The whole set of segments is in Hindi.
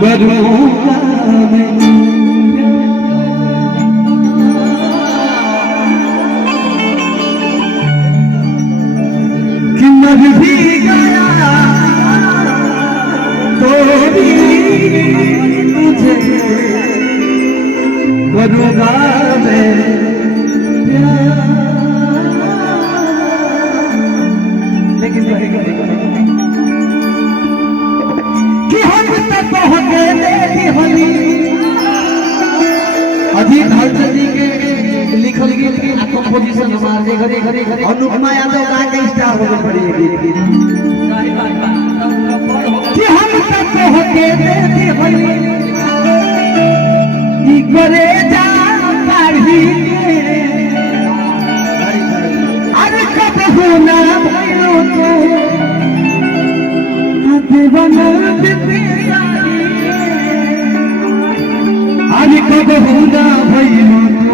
करूँगा मैं कि मर भी गया तो भी तुझे करूँगा मैं लेकिन कि हम तक हो गए देखी होली अजीत हलचल जी के लिखल गीत की कंपोजिशन हमारे घरे घरे घरे अनुपमा यादव गा के स्टार हो गए पड़ी गीत कि हम तक हो गए देखी होली ई करे जा काढ़ी अरे कब होना भयो तो दीवाना दिते सारी अरे कब होना भयो तो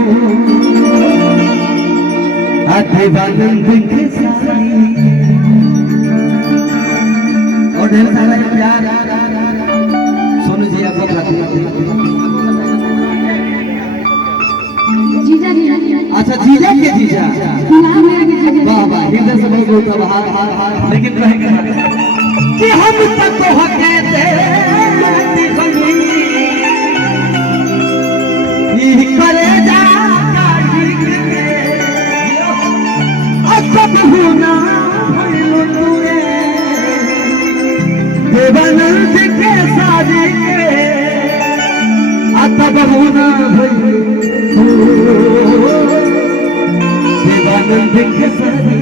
दीवाना दिते सारी और ढेर सारा प्यार सोनू जी आपको खातिर जीजा जी अच्छा जीजा के जीजा वाह वाह हृदय से बहुत आभार लेकिन रहेंगे कि हम तक हो गए ये करे जा अब होना भइलो तुए देवानंद के साजी के अब होना भइलो देवानंद के साजी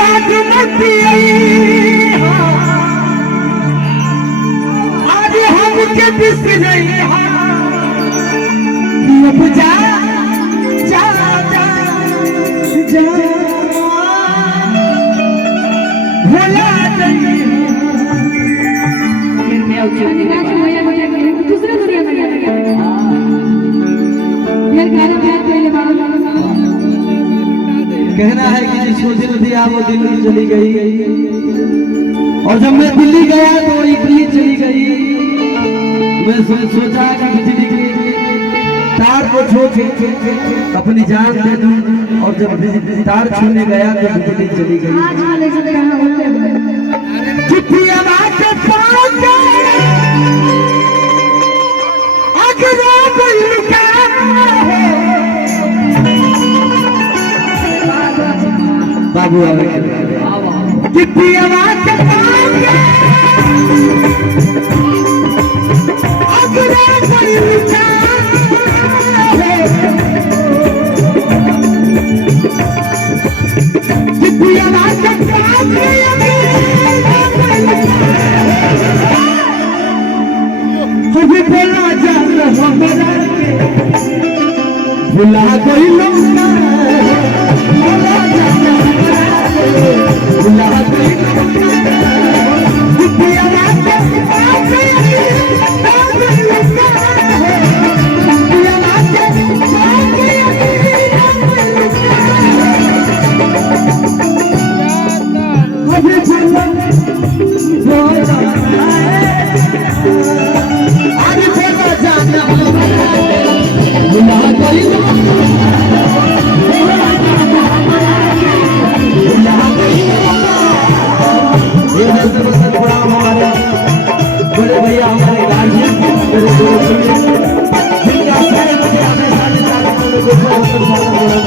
आज मती आज हम के बिस नहीं अब जा जा जा जा भोला दूसरा दुनिया में कहना है कि जिसको दिल दिया वो दिल्ली चली गई और जब मैं दिल्ली गया तो इटली चली गई मैं सोचा कि बिजली की तार को छोड़ अपनी जान दे दूं और जब तार छूने गया तो बिजली चली गई बाबू आवे कितनी आवाज अगला कोई कितनी आवाज अभी बोला जाता हमारा भुला कोई लोग बड़े भैया हमारे गार्जियन मेरे दोस्त जिनका 6 बजे हमें 4:30 बजे